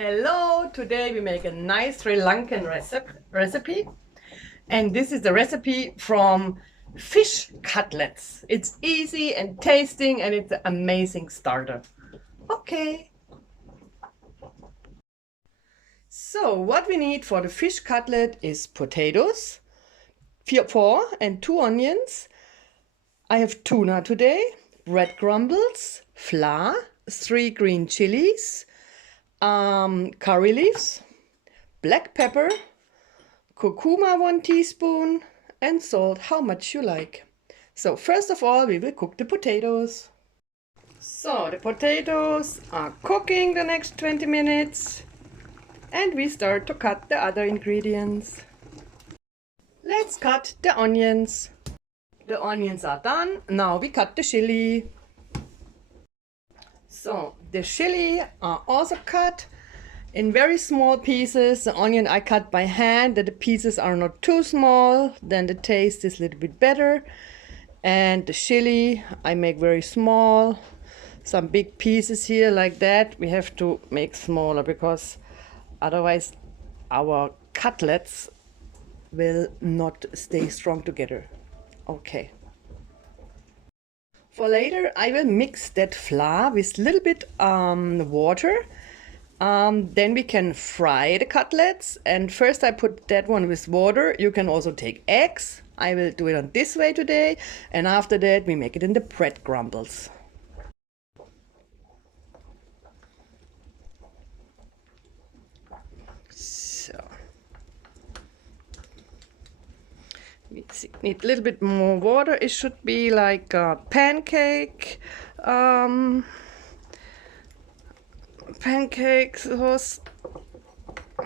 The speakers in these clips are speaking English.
Hello, today we make a nice Sri Lankan recipe, and this is the recipe from fish cutlets. It's easy and tasting and it's an amazing starter. Okay. So what we need for the fish cutlet is potatoes, four and 2 onions. I have tuna today, breadcrumbs, flour, 3 green chilies, curry leaves, black pepper, curcuma 1 teaspoon, and salt how much you like. So first of all we will cook the potatoes. So the potatoes are cooking the next 20 minutes and we start to cut the other ingredients. Let's cut the onions. The onions are done. Now we cut the chili. So the chili are also cut in very small pieces. The onion I cut by hand, that the pieces are not too small, then the taste is a little bit better. And the chili I make very small. Some big pieces here like that we have to make smaller because otherwise our cutlets will not stay strong together. Okay. For later, I will mix that flour with a little bit water. Then we can fry the cutlets. And first I put that one with water. You can also take eggs. I will do it on this way today. And after that, we make it in the breadcrumbs. So we need a little bit more water. It should be like a pancake sauce.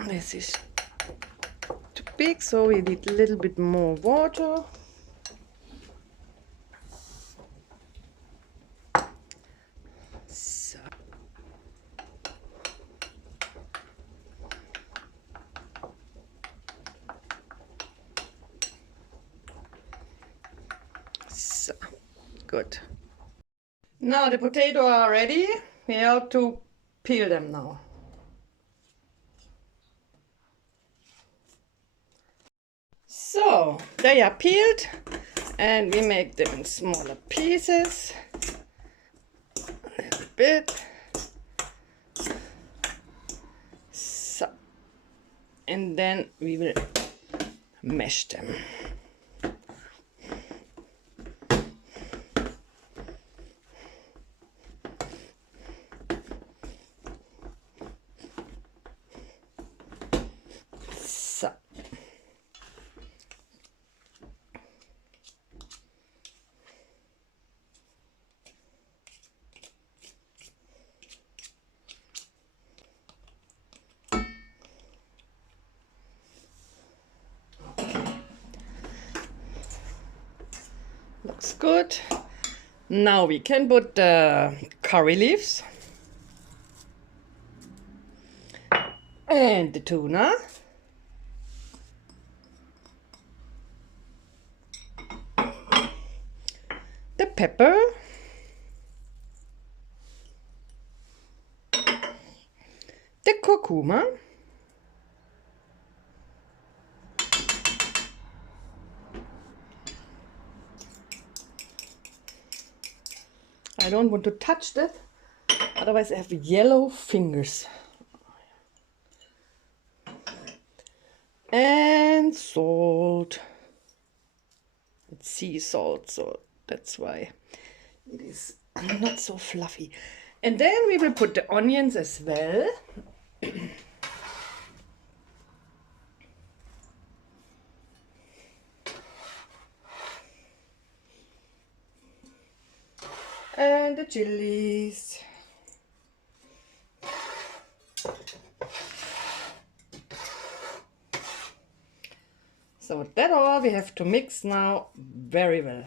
This is too big, so we need a little bit more water. So good. Now the potatoes are ready. We have to peel them now. So they are peeled and we make them in smaller pieces. A little bit. So, and then we will mash them. Looks good. Now we can put the curry leaves and the tuna, the pepper, the curcuma, I don't want to touch that, otherwise I have yellow fingers. And salt. It's sea salt, so that's why it is not so fluffy. And then we will put the onions as well. And the chilies. So that all we have to mix now very well.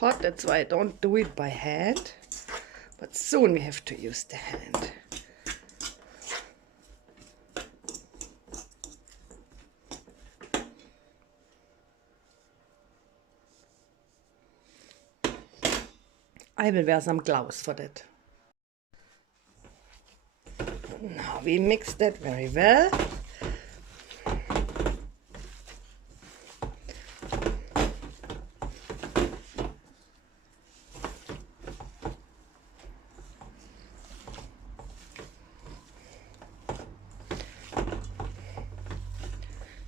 Hot, that's why I don't do it by hand, but soon we have to use the hand. I will wear some gloves for that. Now we mix that very well.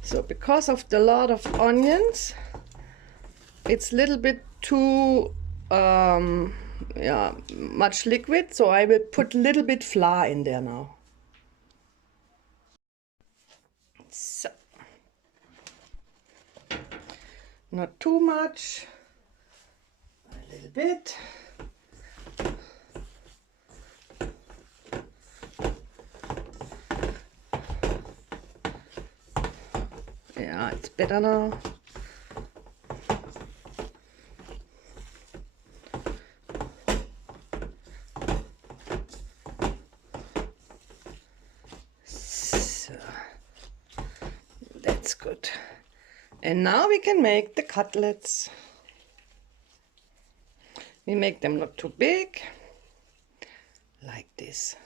So because of the lot of onions, it's a little bit too much liquid, so I will put a little bit flour in there now. So, not too much, a little bit. Yeah, it's better now. So, that's good. And now we can make the cutlets. We make them not too big, like this.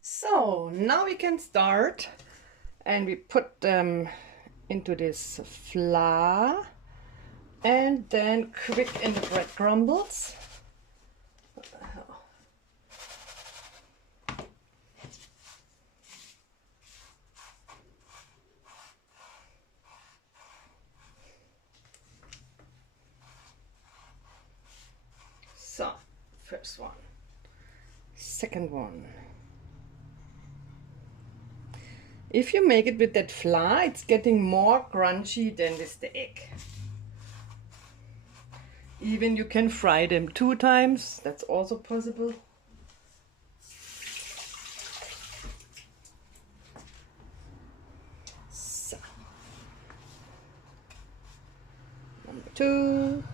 So now we can start, and we put them into this flour and then quick in the breadcrumbs. What the hell? So, first one, second one. If you make it with that flour, it's getting more crunchy than with the egg. Even you can fry them 2 times, that's also possible. So, number 2.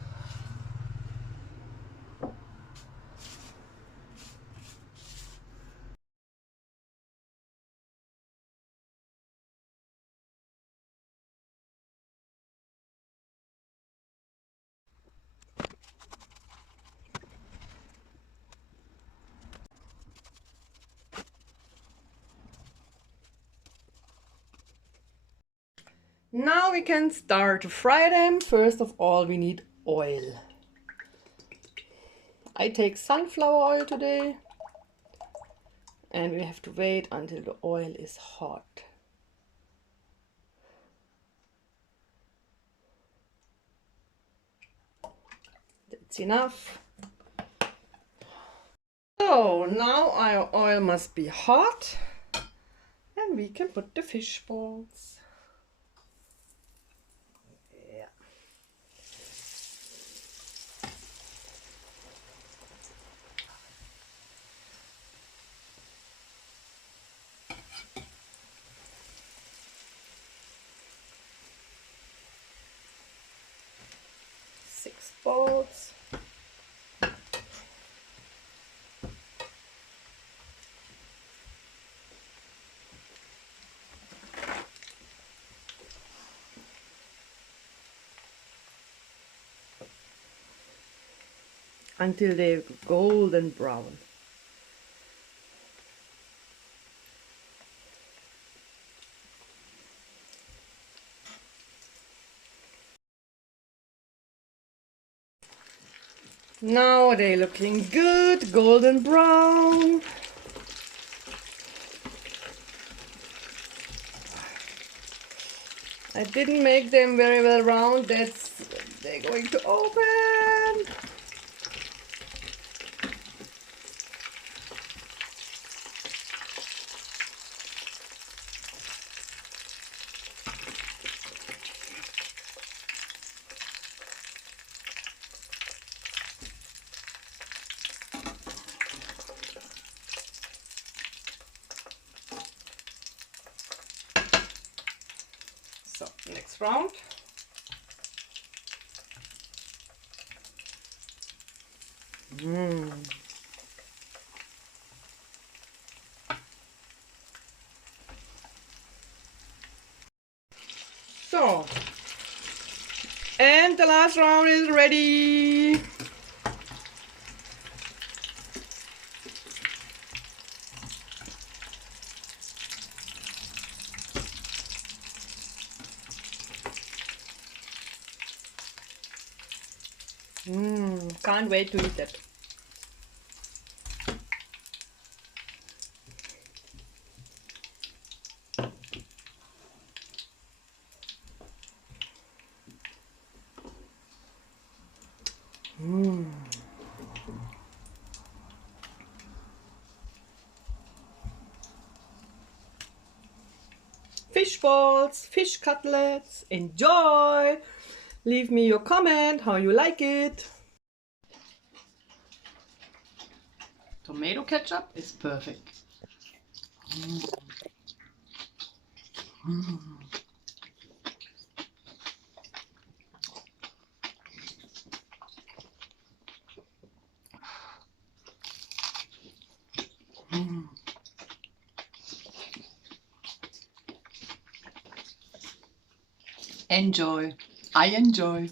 Now we can start to fry them. First of all, we need oil. I take sunflower oil today, and we have to wait until the oil is hot. That's enough. So now our oil must be hot, and we can put the fish balls. Yeah. Six balls. Until they're golden brown. Now they're looking good, golden brown. I didn't make them very well round, they're going to open. Next round. So, and the last round is ready. Can't wait to eat that. Fish balls, fish cutlets, enjoy! Leave me your comment how you like it. Tomato ketchup is perfect. Enjoy. I enjoy.